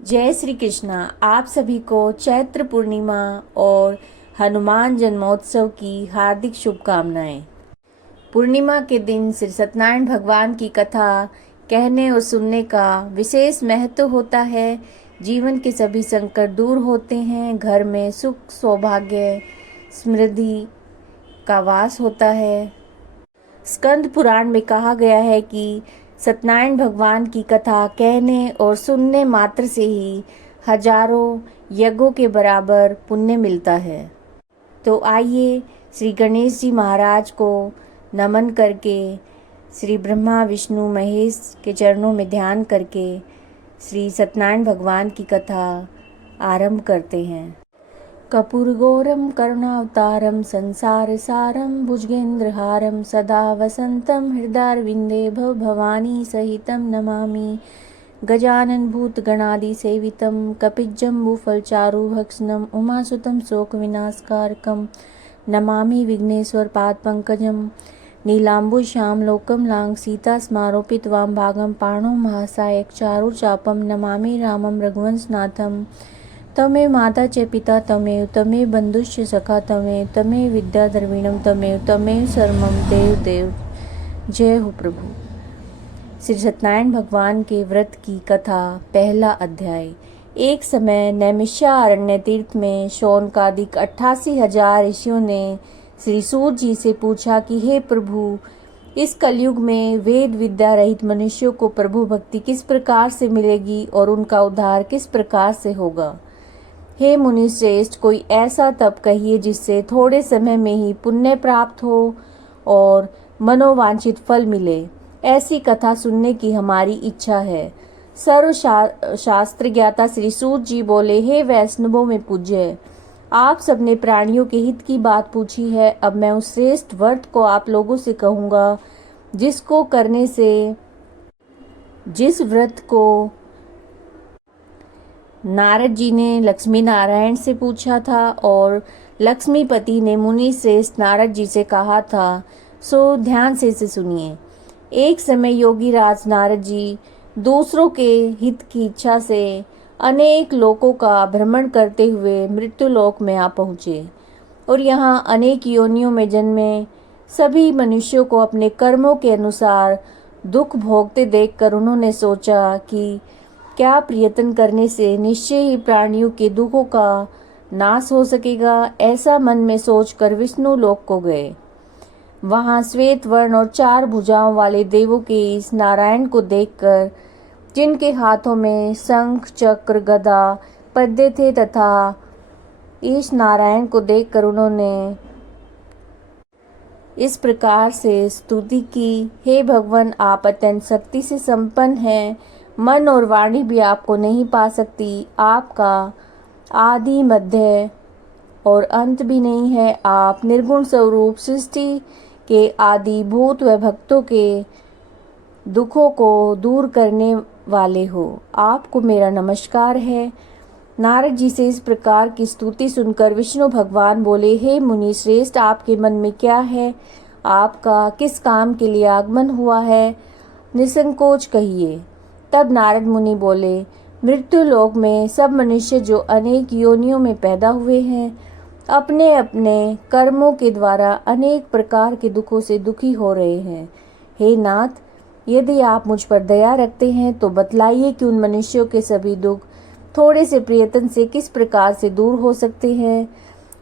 जय श्री कृष्णा। आप सभी को चैत्र पूर्णिमा और हनुमान जन्मोत्सव की हार्दिक शुभकामनाएं। पूर्णिमा के दिन श्री सत्यनारायण भगवान की कथा कहने और सुनने का विशेष महत्व होता है। जीवन के सभी संकट दूर होते हैं, घर में सुख सौभाग्य समृद्धि का वास होता है। स्कंद पुराण में कहा गया है कि सत्यनारायण भगवान की कथा कहने और सुनने मात्र से ही हजारों यज्ञों के बराबर पुण्य मिलता है। तो आइए श्री गणेश जी महाराज को नमन करके, श्री ब्रह्मा विष्णु महेश के चरणों में ध्यान करके श्री सत्यनारायण भगवान की कथा आरंभ करते हैं। कर्पूरगौरं करुणावतारं संसारसारं भुजगेन्द्रहारं सदा वसन्तं हृदयारविन्दे भवानी सहितं नमामि। गजानन भूतगणादिसेवितं कपिज्जम्बूफलचारुभक्षणं उमासुतं शोकविनाशकारकं नमामि विघ्नेश्वरपादपङ्कजं। नीलाम्बुश्यामलोकं लाङ्गसीतास्मारोपितवां भागं पाणौ महासायक चारुचापं नमामि रामं रघुवंशनाथं। तमेव माता च पिता तमेव बन्धुश्च सखा तमेव विद्या द्रविणं तमेव सर्वं देव। जय हो प्रभु। श्री सत्यनारायण भगवान के व्रत की कथा, पहला अध्याय। एक समय नैमिषारण्य तीर्थ में शौनकादिक 88,000 ऋषियों ने श्री सूत जी से पूछा कि हे प्रभु, इस कलयुग में वेद विद्या रहित मनुष्यों को प्रभु भक्ति किस प्रकार से मिलेगी और उनका उद्धार किस प्रकार से होगा। हे मुनि श्रेष्ठ, कोई ऐसा तप कहिए जिससे थोड़े समय में ही पुण्य प्राप्त हो और मनोवांछित फल मिले। ऐसी कथा सुनने की हमारी इच्छा है। सर्व शास्त्र ज्ञाता श्री सूत जी बोले, हे वैष्णवों में पूज्य, आप सबने प्राणियों के हित की बात पूछी है। अब मैं उस श्रेष्ठ व्रत को आप लोगों से कहूँगा जिसको करने से, जिस व्रत को नारद जी ने लक्ष्मी नारायण से पूछा था और लक्ष्मीपति ने मुनि श्रेष्ठ नारद जी से कहा था, सो ध्यान से इसे सुनिए। एक समय योगी राज नारद जी दूसरों के हित की इच्छा से अनेक लोकों का भ्रमण करते हुए मृत्युलोक में आ पहुँचे और यहाँ अनेक योनियों में जन्मे सभी मनुष्यों को अपने कर्मों के अनुसार दुख भोगते देखकर उन्होंने सोचा कि क्या प्रयत्न करने से निश्चय ही प्राणियों के दुखों का नाश हो सकेगा। ऐसा मन में सोचकर विष्णु लोक को गए। वहां श्वेत वर्ण और 4 भुजाओं वाले देवों के इस नारायण को देखकर, जिनके हाथों में शंख चक्र गदा पद्य थे, तथा इस नारायण को देखकर उन्होंने इस प्रकार से स्तुति की, हे भगवान, आप अत्यंत शक्ति से संपन्न हैं, मन और वाणी भी आपको नहीं पा सकती। आपका आदि मध्य और अंत भी नहीं है। आप निर्गुण स्वरूप सृष्टि के आदि भूत व भक्तों के दुखों को दूर करने वाले हो। आपको मेरा नमस्कार है। नारद जी से इस प्रकार की स्तुति सुनकर विष्णु भगवान बोले, हे मुनि श्रेष्ठ, आपके मन में क्या है? आपका किस काम के लिए आगमन हुआ है? निसंकोच कहिए। तब नारद मुनि बोले, मृत्यु लोक में सब मनुष्य जो अनेक योनियों में पैदा हुए हैं, अपने अपने कर्मों के द्वारा अनेक प्रकार के दुखों से दुखी हो रहे हैं। हे नाथ, यदि आप मुझ पर दया रखते हैं तो बतलाइए कि उन मनुष्यों के सभी दुख थोड़े से प्रयत्न से किस प्रकार से दूर हो सकते हैं।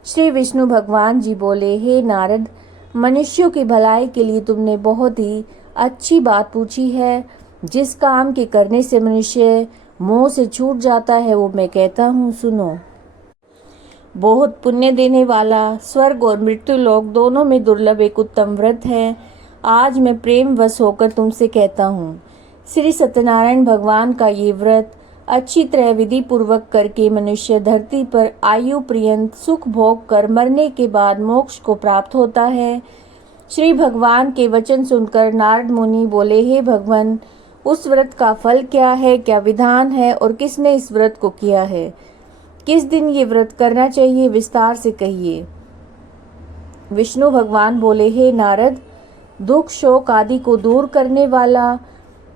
श्री विष्णु भगवान जी बोले, हे नारद, मनुष्यों की भलाई के लिए तुमने बहुत ही अच्छी बात पूछी है। जिस काम के करने से मनुष्य मोह से छूट जाता है वो मैं कहता हूँ, सुनो। बहुत पुण्य देने वाला स्वर्ग और मृत्यु लोक दोनों में दुर्लभ एक उत्तम व्रत है। आज मैं प्रेम वश होकर तुमसे कहता हूँ। श्री सत्यनारायण भगवान का ये व्रत अच्छी तरह विधि पूर्वक करके मनुष्य धरती पर आयु पर्यंत सुख भोग कर मरने के बाद मोक्ष को प्राप्त होता है। श्री भगवान के वचन सुनकर नारद मुनि बोले, हे भगवान, उस व्रत का फल क्या है, क्या विधान है और किसने इस व्रत को किया है? किस दिन ये व्रत करना चाहिए, विस्तार से कहिए। विष्णु भगवान बोले, हे नारद, दुख शोक आदि को दूर करने वाला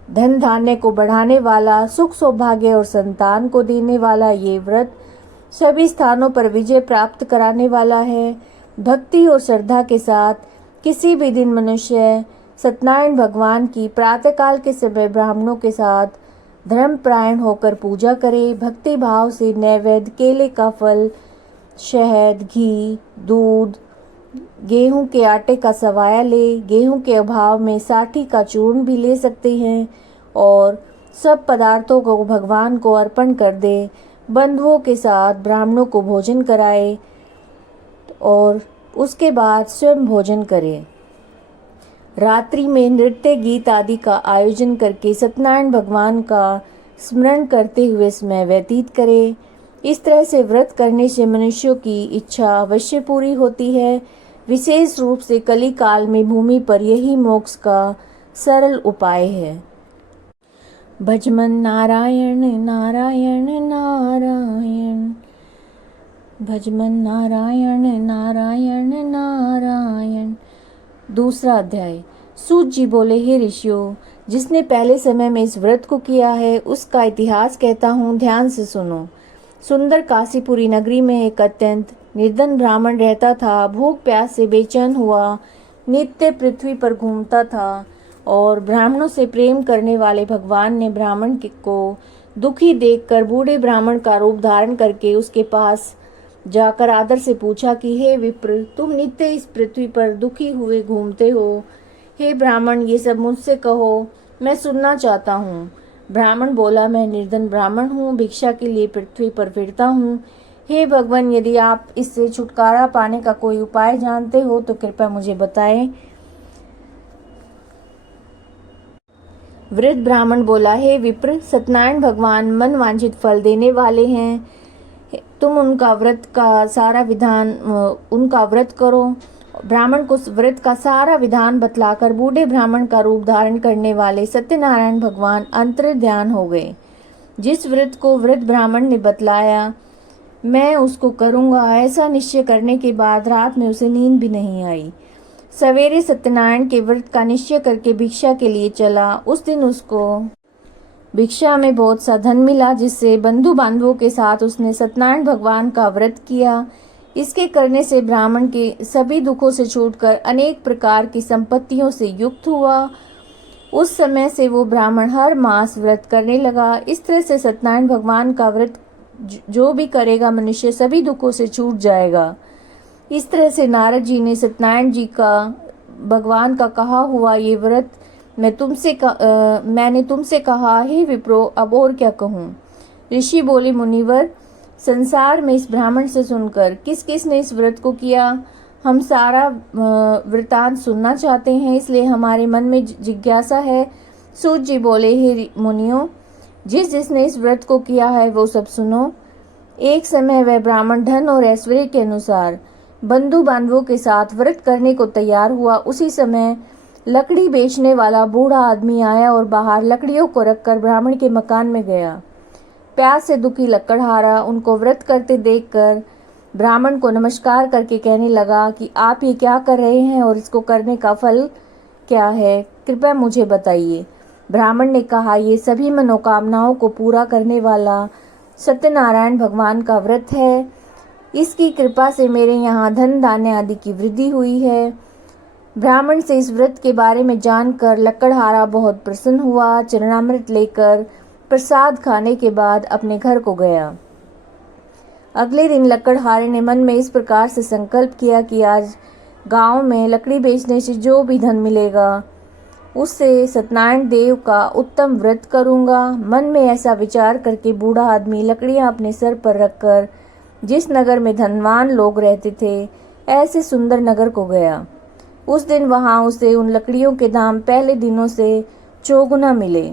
धन धान्य को बढ़ाने वाला, सुख सौभाग्य और संतान को देने वाला ये व्रत सभी स्थानों पर विजय प्राप्त कराने वाला है। भक्ति और श्रद्धा के साथ किसी भी दिन मनुष्य सत्यनारायण भगवान की प्रातःकाल के समय ब्राह्मणों के साथ धर्मपरायण होकर पूजा करे। भक्ति भाव से नैवेद्य, केले का फल, शहद, घी, दूध, गेहूं के आटे का सवाया ले। गेहूं के अभाव में साठी का चूर्ण भी ले सकते हैं और सब पदार्थों को भगवान को अर्पण कर दे। बंधुओं के साथ ब्राह्मणों को भोजन कराए और उसके बाद स्वयं भोजन करें। रात्रि में नृत्य, गीत आदि का आयोजन करके सत्यनारायण भगवान का स्मरण करते हुए समय व्यतीत करें। इस तरह से व्रत करने से मनुष्यों की इच्छा अवश्य पूरी होती है। विशेष रूप से कली काल में भूमि पर यही मोक्ष का सरल उपाय है। भजमन नारायण नारायण नारायण, भजमन नारायण नारायण नारायण। दूसरा अध्याय। सूत जी बोले, हे ऋषियों, जिसने पहले समय में इस व्रत को किया है उसका इतिहास कहता हूँ, ध्यान से सुनो। सुंदर काशीपुरी नगरी में एक अत्यंत निर्धन ब्राह्मण रहता था। भूख प्यास से बेचैन हुआ नित्य पृथ्वी पर घूमता था और ब्राह्मणों से प्रेम करने वाले भगवान ने ब्राह्मण को दुखी देखकर बूढ़े ब्राह्मण का रूप धारण करके उसके पास जाकर आदर से पूछा कि हे विप्र, तुम नित्य इस पृथ्वी पर दुखी हुए घूमते हो। हे ब्राह्मण, ये सब मुझसे कहो, मैं सुनना चाहता हूँ। ब्राह्मण बोला, मैं निर्धन ब्राह्मण हूँ, भिक्षा के लिए पृथ्वी पर फिरता हूँ। हे भगवान, यदि आप इससे छुटकारा पाने का कोई उपाय जानते हो तो कृपया मुझे बताएं। वृद्ध ब्राह्मण बोला, हे विप्र, सत्यनारायण भगवान मन वांछित फल देने वाले हैं। तुम उनका व्रत करो। ब्राह्मण को व्रत का सारा विधान बतलाकर बूढ़े ब्राह्मण का रूप धारण करने वाले सत्यनारायण भगवान अंतर्ध्यान हो गए। जिस व्रत को वृद्ध ब्राह्मण ने बतलाया, मैं उसको करूंगा, ऐसा निश्चय करने के बाद रात में उसे नींद भी नहीं आई। सवेरे सत्यनारायण के व्रत का निश्चय करके भिक्षा के लिए चला। उस दिन उसको भिक्षा में बहुत सा धन मिला, जिससे बंधु बांधवों के साथ उसने सत्यनारायण भगवान का व्रत किया। इसके करने से ब्राह्मण के सभी दुखों से छूटकर अनेक प्रकार की संपत्तियों से युक्त हुआ। उस समय से वो ब्राह्मण हर मास व्रत करने लगा। इस तरह से सत्यनारायण भगवान का व्रत जो भी करेगा मनुष्य सभी दुखों से छूट जाएगा। इस तरह से नारद जी ने सत्यनारायण जी का भगवान का कहा हुआ ये व्रत मैंने तुमसे कहा, हे विप्रो, अब और क्या कहूँ। ऋषि बोले, मुनिवर, संसार में इस ब्राह्मण से सुनकर किस किस ने इस व्रत को किया, हम सारा वृतांत सुनना चाहते हैं, इसलिए हमारे मन में जिज्ञासा है। सूत जी बोले, हे मुनियों, जिसने इस व्रत को किया है वो सब सुनो। एक समय वह ब्राह्मण धन और ऐश्वर्य के अनुसार बंधु बांधवों के साथ व्रत करने को तैयार हुआ। उसी समय लकड़ी बेचने वाला बूढ़ा आदमी आया और बाहर लकड़ियों को रखकर ब्राह्मण के मकान में गया। प्यास से दुखी लकड़हारा उनको व्रत करते देखकर ब्राह्मण को नमस्कार करके कहने लगा कि आप ये क्या कर रहे हैं और इसको करने का फल क्या है, कृपया मुझे बताइए। ब्राह्मण ने कहा, ये सभी मनोकामनाओं को पूरा करने वाला सत्यनारायण भगवान का व्रत है। इसकी कृपा से मेरे यहाँ धन धान्य आदि की वृद्धि हुई है। ब्राह्मण से इस व्रत के बारे में जानकर लकड़हारा बहुत प्रसन्न हुआ। चरणामृत लेकर प्रसाद खाने के बाद अपने घर को गया। अगले दिन लकड़हारे ने मन में इस प्रकार से संकल्प किया कि आज गांव में लकड़ी बेचने से जो भी धन मिलेगा उससे सत्यनारायण देव का उत्तम व्रत करूंगा। मन में ऐसा विचार करके बूढ़ा आदमी लकड़ियां अपने सर पर रखकर जिस नगर में धनवान लोग रहते थे ऐसे सुंदर नगर को गया। उस दिन वहां उसे उन लकड़ियों के दाम पहले दिनों से चौगुना मिले।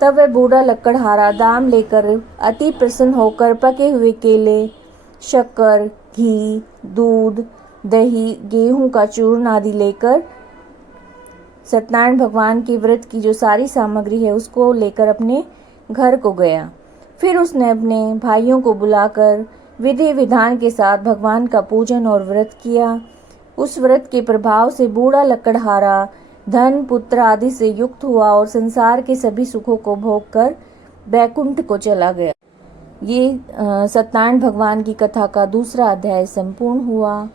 तब वह बूढ़ा लकड़हारा दाम लेकर अति प्रसन्न होकर पके हुए केले, शक्कर, घी, दूध, दही, गेहूं का चूर्ण आदि लेकर सत्यनारायण भगवान के व्रत की जो सारी सामग्री है उसको लेकर अपने घर को गया। फिर उसने अपने भाइयों को बुलाकर विधि विधान के साथ भगवान का पूजन और व्रत किया। उस व्रत के प्रभाव से बूढ़ा लकड़हारा धन पुत्र आदि से युक्त हुआ और संसार के सभी सुखों को भोग कर बैकुंठ को चला गया। ये सत्यनारायण भगवान की कथा का दूसरा अध्याय संपूर्ण हुआ।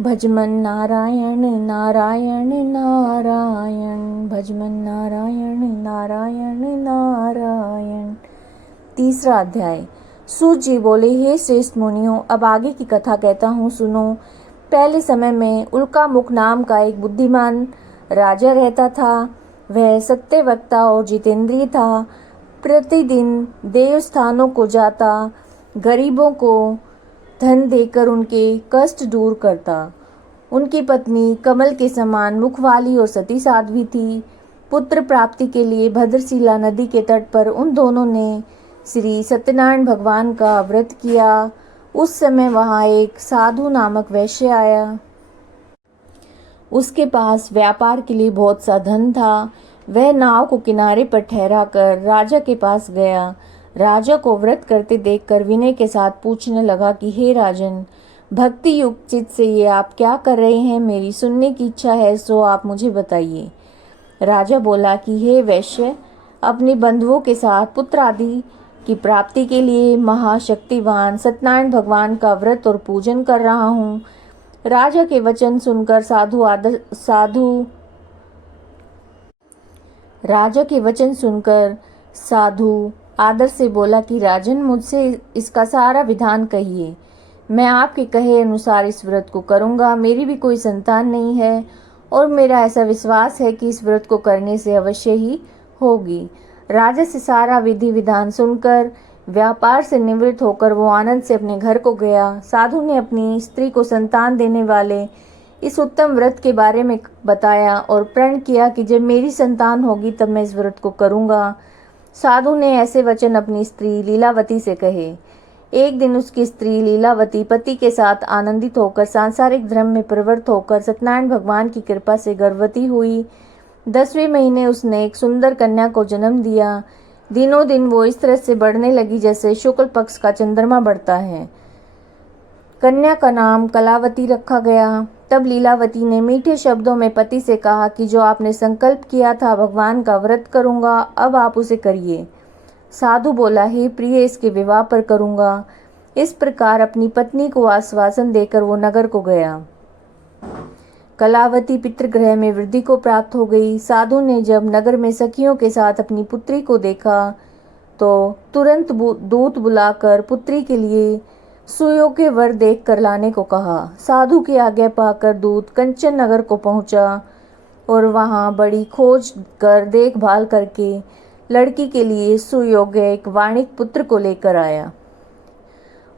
भजमन नारायण नारायण नारायण, भजमन नारायण नारायण नारायण। तीसरा अध्याय। सूत जी बोले, हे श्रेष्ठ मुनियों, अब आगे की कथा कहता हूँ, सुनो। पहले समय में उल्कामुख नाम का एक बुद्धिमान राजा रहता था। वह सत्यवक्ता और जितेंद्रिय था। प्रतिदिन देवस्थानों को जाता, गरीबों को धन देकर उनके कष्ट दूर करता। उनकी पत्नी कमल के समान मुख वाली और सती साध्वी थी। पुत्र प्राप्ति के लिए भद्रशिला नदी के तट पर उन दोनों ने श्री सत्यनारायण भगवान का व्रत किया। उस समय वहां एक साधु नामक वैश्य आया। उसके पास व्यापार के लिए बहुत सा धन था। वह नाव को किनारे पर ठहरा कर राजा के पास गया। राजा को व्रत करते देखकर विनय के साथ पूछने लगा कि हे राजन, भक्ति युक्त चित्त से ये आप क्या कर रहे हैं? मेरी सुनने की इच्छा है, सो आप मुझे बताइए। राजा बोला कि हे वैश्य, अपने बंधुओं के साथ पुत्र आदि की प्राप्ति के लिए महाशक्तिवान सत्यनारायण भगवान का व्रत और पूजन कर रहा हूँ। राजा के वचन सुनकर साधु आदर से बोला कि राजन, मुझसे इसका सारा विधान कहिए। मैं आपके कहे अनुसार इस व्रत को करूँगा। मेरी भी कोई संतान नहीं है और मेरा ऐसा विश्वास है कि इस व्रत को करने से अवश्य ही होगी। राजा से सारा विधि विधान सुनकर व्यापार से निवृत्त होकर वो आनंद से अपने घर को गया। साधु ने अपनी स्त्री को संतान देने वाले इस उत्तम व्रत के बारे में बताया और प्रण किया कि जब मेरी संतान होगी तब मैं इस व्रत को करूँगा। साधु ने ऐसे वचन अपनी स्त्री लीलावती से कहे। एक दिन उसकी स्त्री लीलावती पति के साथ आनंदित होकर सांसारिक धर्म में प्रवृत्त होकर सत्यनारायण भगवान की कृपा से गर्भवती हुई। 10वें महीने उसने एक सुंदर कन्या को जन्म दिया। दिनों दिन वो इस तरह से बढ़ने लगी जैसे शुक्ल पक्ष का चंद्रमा बढ़ता है। कन्या का नाम कलावती रखा गया। तब लीलावती ने मीठे शब्दों में पति से कहा कि जो आपने संकल्प किया था भगवान का व्रत करूंगा, अब आप उसे करिए। साधु बोला, हे प्रिय, इसके विवाह पर करूंगा। इस प्रकार अपनी पत्नी को आश्वासन देकर वो नगर को गया। कलावती पितृगृह में वृद्धि को प्राप्त हो गई। साधु ने जब नगर में सखियों के साथ अपनी पुत्री को देखा तो तुरंत दूत बुलाकर पुत्री के लिए सुयोग्य वर देख कर लाने को कहा। साधु की आज्ञा पाकर दूत कंचन नगर को पहुंचा और वहां बड़ी खोज कर देखभाल करके लड़की के लिए सुयोग्य एक वाणिक पुत्र को लेकर आया।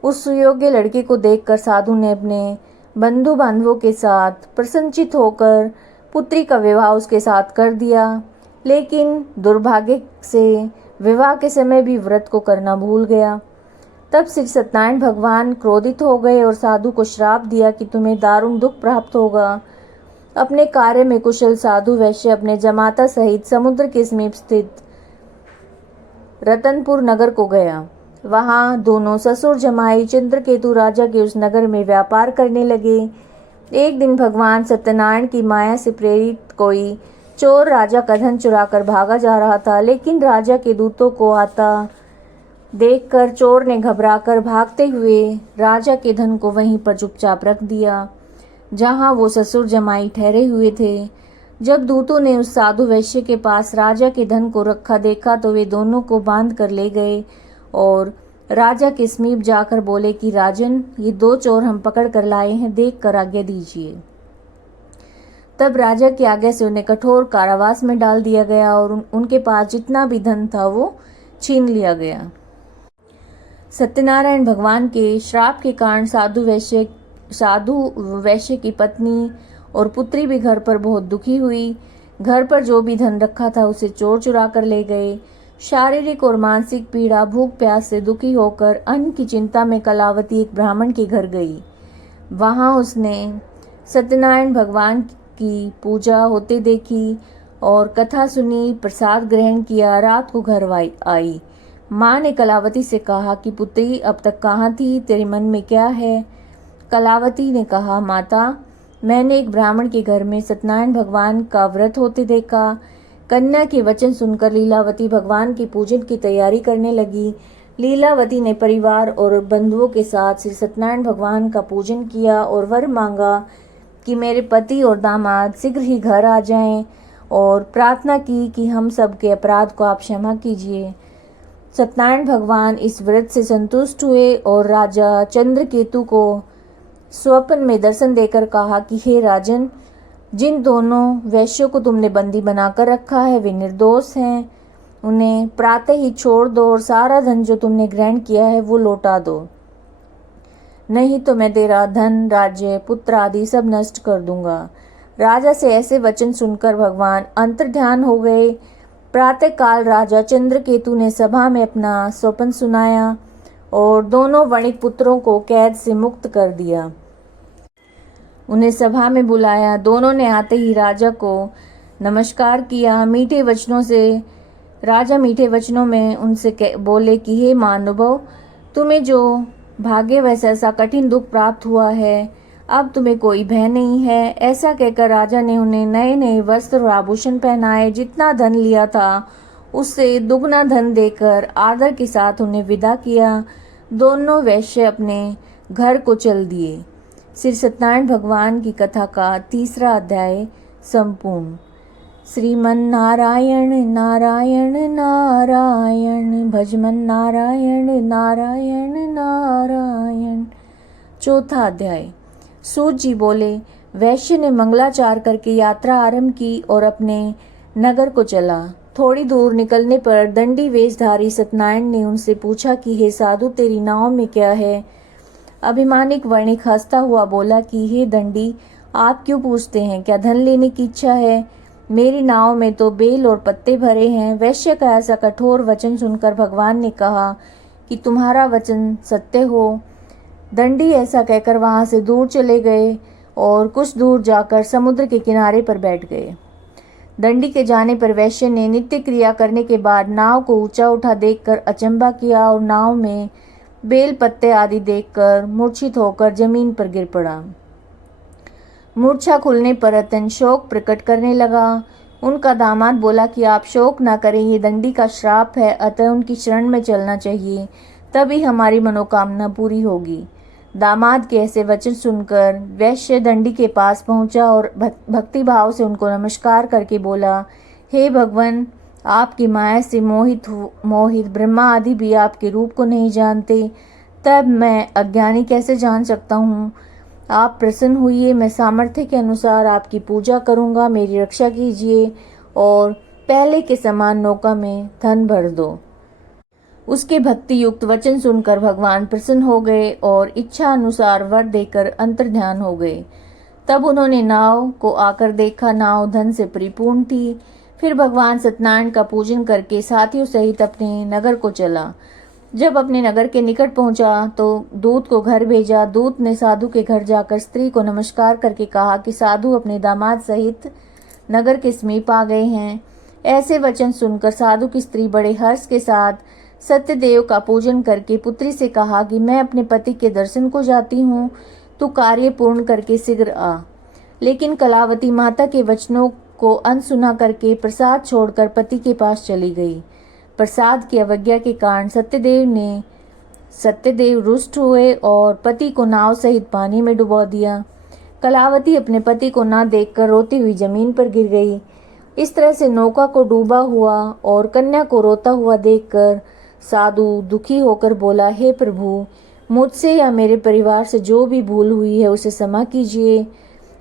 उस सुयोग्य लड़के को देखकर साधु ने अपने बंधु बांधवों के साथ प्रसन्नचित होकर पुत्री का विवाह उसके साथ कर दिया। लेकिन दुर्भाग्य से विवाह के समय भी व्रत को करना भूल गया। तब श्री सत्यनारायण भगवान क्रोधित हो गए और साधु को श्राप दिया कि तुम्हें दारुण दुख प्राप्त होगा। अपने कार्य में कुशल साधु वैश्य अपने जमाता सहित समुद्र के समीप स्थित रतनपुर नगर को गया। वहां दोनों ससुर जमाई चंद्रकेतु राजा के उस नगर में व्यापार करने लगे। एक दिन भगवान सत्यनारायण की माया से प्रेरित कोई चोर राजा का धन चुराकर भागा जा रहा था, लेकिन राजा के दूतों को आता देखकर चोर ने घबराकर भागते हुए राजा के धन को वहीं पर चुपचाप रख दिया जहां वो ससुर जमाई ठहरे हुए थे। जब दूतों ने उस साधु वैश्य के पास राजा के धन को रखा देखा तो वे दोनों को बांध कर ले गए और राजा के समीप जाकर बोले कि राजन, ये 2 चोर हम पकड़ कर लाए हैं, देख कर आज्ञा दीजिए। तब राजा की आज्ञा से उन्हें कठोर कारावास में डाल दिया गया और उनके पास जितना भी धन था वो छीन लिया गया। सत्यनारायण भगवान के श्राप के कारण साधु वैश्य की पत्नी और पुत्री भी घर पर बहुत दुखी हुई। घर पर जो भी धन रखा था उसे चोर चुरा कर ले गए। शारीरिक और मानसिक पीड़ा, भूख प्यास से दुखी होकर अन्न की चिंता में कलावती एक ब्राह्मण के घर गई। वहां उसने सत्यनारायण भगवान की पूजा होते देखी और कथा सुनी, प्रसाद ग्रहण किया। रात को घर आई। माँ ने कलावती से कहा कि पुत्री, अब तक कहाँ थी? तेरे मन में क्या है? कलावती ने कहा, माता, मैंने एक ब्राह्मण के घर में सत्यनारायण भगवान का व्रत होते देखा। कन्या के वचन सुनकर लीलावती भगवान के पूजन की तैयारी करने लगी। लीलावती ने परिवार और बंधुओं के साथ श्री सत्यनारायण भगवान का पूजन किया और वर मांगा कि मेरे पति और दामाद शीघ्र ही घर आ जाएं, और प्रार्थना की कि हम सब के अपराध को आप क्षमा कीजिए। सत्यनारायण भगवान इस व्रत से संतुष्ट हुए और राजा चंद्रकेतु को स्वप्न में दर्शन देकर कहा कि हे राजन, जिन दोनों वैश्यों को तुमने बंदी बनाकर रखा है वे निर्दोष हैं। उन्हें प्रातः ही छोड़ दो और सारा धन जो तुमने ग्रहण किया है वो लौटा दो, नहीं तो मैं तेरा धन, राज्य, पुत्र आदि सब नष्ट कर दूंगा। राजा से ऐसे वचन सुनकर भगवान अंतर्ध्यान हो गए। प्रातः काल राजा चंद्रकेतु ने सभा में अपना स्वप्न सुनाया और दोनों वणिक पुत्रों को कैद से मुक्त कर दिया। उन्हें सभा में बुलाया। दोनों ने आते ही राजा को नमस्कार किया। राजा मीठे वचनों में उनसे बोले कि हे महानुभाव, तुम्हें जो भाग्य वैसा ऐसा कठिन दुख प्राप्त हुआ है, अब तुम्हें कोई भय नहीं है। ऐसा कहकर राजा ने उन्हें नए नए वस्त्र और आभूषण पहनाए। जितना धन लिया था उससे दुगना धन देकर आदर के साथ उन्हें विदा किया। दोनों वैश्य अपने घर को चल दिए। श्री सत्यनारायण भगवान की कथा का 3रा अध्याय संपूर्ण। श्रीमन नारायण नारायण नारायण, भजमन नारायण नारायण नारायण। 4था अध्याय। सूत जी बोले, वैश्य ने मंगलाचार करके यात्रा आरंभ की और अपने नगर को चला। थोड़ी दूर निकलने पर दंडी वेशधारी सत्यनारायण ने उनसे पूछा कि हे साधु, तेरी नाव में क्या है? अभिमानिक वणिक हंसता हुआ बोला कि हे दंडी, आप क्यों पूछते हैं? क्या धन लेने की इच्छा है? मेरी नाव में तो बेल और पत्ते भरे हैं। वैश्य का ऐसा कठोर वचन सुनकर भगवान ने कहा कि तुम्हारा वचन सत्य हो। दंडी ऐसा कहकर वहां से दूर चले गए और कुछ दूर जाकर समुद्र के किनारे पर बैठ गए। दंडी के जाने पर वैश्य ने नित्य क्रिया करने के बाद नाव को ऊंचा उठा देखकर अचंभा किया और नाव में बेल पत्ते आदि देखकर मूर्छित होकर जमीन पर गिर पड़ा। मूर्छा खुलने पर अत्यंत शोक प्रकट करने लगा। उनका दामाद बोला कि आप शोक न करें, ये दंडी का श्राप है, अतः उनकी शरण में चलना चाहिए, तभी हमारी मनोकामना पूरी होगी। दामाद के ऐसे वचन सुनकर वैश्य दंडी के पास पहुंचा और भक्ति भाव से उनको नमस्कार करके बोला, हे भगवान, आपकी माया से मोहित ब्रह्मा आदि भी आपके रूप को नहीं जानते, तब मैं अज्ञानी कैसे जान सकता हूँ? आप प्रसन्न हुइए, मैं सामर्थ्य के अनुसार आपकी पूजा करूँगा। मेरी रक्षा कीजिए और पहले के समान नौका में धन भर दो। उसके भक्ति युक्त वचन सुनकर भगवान प्रसन्न हो गए और इच्छा अनुसार वर देकर अंतर्ध्यान हो गए। तब उन्होंने नाव को आकर देखा, नाव धन से परिपूर्ण थी। फिर भगवान सत्यनारायण का पूजन करके साथियों सहित अपने नगर को चला। जब अपने नगर के निकट पहुंचा तो दूत को घर भेजा। दूत ने साधु के घर जाकर स्त्री को नमस्कार करके कहा कि साधु अपने दामाद सहित नगर के समीप आ गए हैं। ऐसे वचन सुनकर साधु की स्त्री बड़े हर्ष के साथ सत्यदेव का पूजन करके पुत्री से कहा कि मैं अपने पति के दर्शन को जाती हूँ, तू कार्य पूर्ण करके शीघ्र आ। लेकिन कलावती माता के वचनों को अनसुना करके प्रसाद छोड़कर पति के पास चली गई। प्रसाद की अवज्ञा के कारण सत्यदेव रुष्ट हुए और पति को नाव सहित पानी में डुबो दिया। कलावती अपने पति को न देखकर रोती हुई जमीन पर गिर गई। इस तरह से नौका को डूबा हुआ और कन्या को रोता हुआ देखकर साधु दुखी होकर बोला, हे प्रभु, मुझसे या मेरे परिवार से जो भी भूल हुई है उसे क्षमा कीजिए।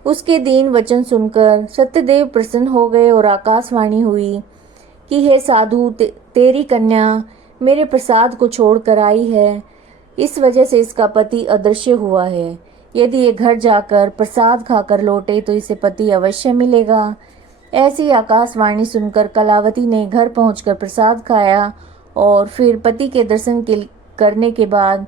उसके दीन वचन सुनकर सत्यदेव प्रसन्न हो गए और आकाशवाणी हुई कि हे साधु, तेरी कन्या मेरे प्रसाद को छोड़कर आई है, इस वजह से इसका पति अदृश्य हुआ है। यदि ये घर जाकर प्रसाद खाकर लौटे तो इसे पति अवश्य मिलेगा। ऐसी आकाशवाणी सुनकर कलावती ने घर पहुंचकर प्रसाद खाया और फिर पति के दर्शन करने के बाद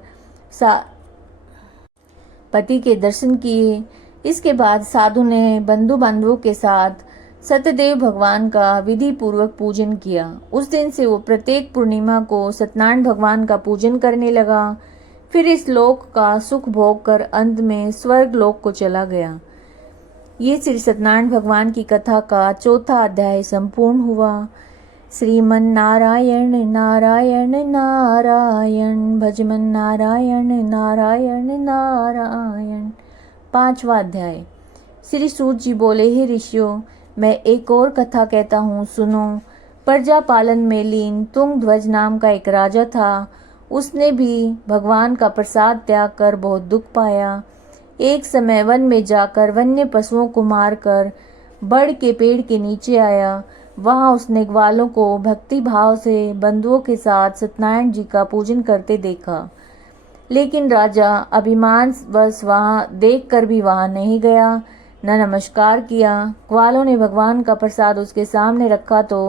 पति के दर्शन किए। इसके बाद साधु ने बंधु बांधवों के साथ सत्यदेव भगवान का विधि पूर्वक पूजन किया। उस दिन से वो प्रत्येक पूर्णिमा को सत्यनारायण भगवान का पूजन करने लगा। फिर इस लोक का सुख भोग कर अंत में स्वर्ग लोक को चला गया। ये श्री सत्यनारायण भगवान की कथा का चौथा अध्याय संपूर्ण हुआ। श्रीमन नारायण नारायण नारायण भजमन नारायण नारायण नारायण। पांचवा अध्याय। श्री सूत जी बोले, हे ऋषियों, मैं एक और कथा कहता हूँ, सुनो। प्रजा पालन में लीन तुंगध्वज नाम का एक राजा था। उसने भी भगवान का प्रसाद त्याग कर बहुत दुख पाया। एक समय वन में जाकर वन्य पशुओं को मारकर बड़ के पेड़ के नीचे आया। वहां उसने ग्वालों को भक्ति भाव से बंधुओं के साथ सत्यनारायण जी का पूजन करते देखा। लेकिन राजा अभिमान बस वहां देखकर भी वहां नहीं गया, न नमस्कार किया। ग्वालों ने भगवान का प्रसाद उसके सामने रखा तो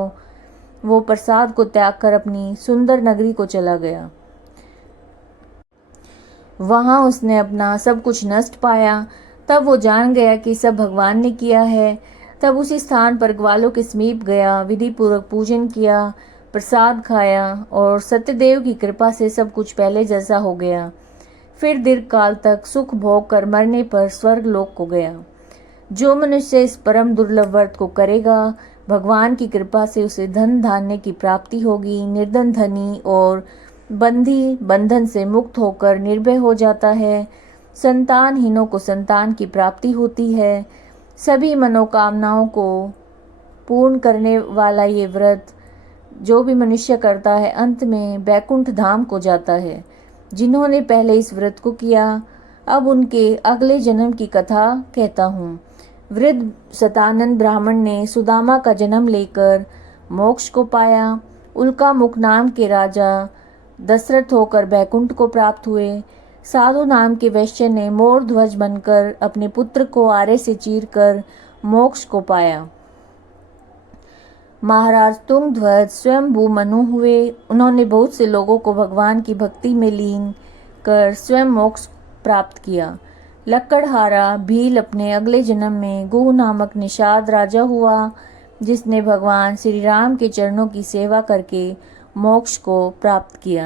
वो प्रसाद को त्याग कर अपनी सुंदर नगरी को चला गया। वहां उसने अपना सब कुछ नष्ट पाया। तब वो जान गया कि सब भगवान ने किया है। तब उसी स्थान पर ग्वालों के समीप गया, विधि पूर्वक पूजन किया, प्रसाद खाया और सत्यदेव की कृपा से सब कुछ पहले जैसा हो गया। फिर दीर्घ काल तक सुख भोग कर मरने पर स्वर्ग लोक को गया। जो मनुष्य इस परम दुर्लभ व्रत को करेगा, भगवान की कृपा से उसे धन धान्य की प्राप्ति होगी। निर्धन धनी और बंधी बंधन से मुक्त होकर निर्भय हो जाता है। संतानहीनों को संतान की प्राप्ति होती है। सभी मनोकामनाओं को पूर्ण करने वाला ये व्रत जो भी मनुष्य करता है, अंत में बैकुंठ धाम को जाता है। जिन्होंने पहले इस व्रत को किया, अब उनके अगले जन्म की कथा कहता हूँ। वृद्ध शतानंद ब्राह्मण ने सुदामा का जन्म लेकर मोक्ष को पाया। उल्का मुख नाम के राजा दशरथ होकर बैकुंठ को प्राप्त हुए। साधु नाम के वैश्य ने मोर ध्वज बनकर अपने पुत्र को आरे से चीरकर मोक्ष को पाया। महाराज तुंगध्वज स्वयंभू मनु हुए। उन्होंने बहुत से लोगों को भगवान की भक्ति में लीन कर स्वयं मोक्ष प्राप्त किया। लक्कड़हारा भील अपने अगले जन्म में गुह नामक निषाद राजा हुआ, जिसने भगवान श्री राम के चरणों की सेवा करके मोक्ष को प्राप्त किया।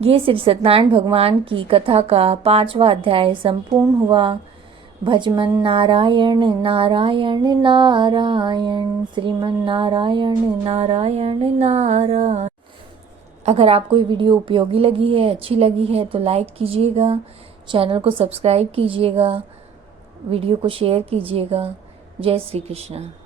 ये श्री सत्यनारायण भगवान की कथा का पांचवा अध्याय संपूर्ण हुआ। भजमन नारायण नारायण नारायण श्रीमन नारायण नारायण नारायण। अगर आपको ये वीडियो उपयोगी लगी है, अच्छी लगी है तो लाइक कीजिएगा, चैनल को सब्सक्राइब कीजिएगा, वीडियो को शेयर कीजिएगा। जय श्री कृष्ण।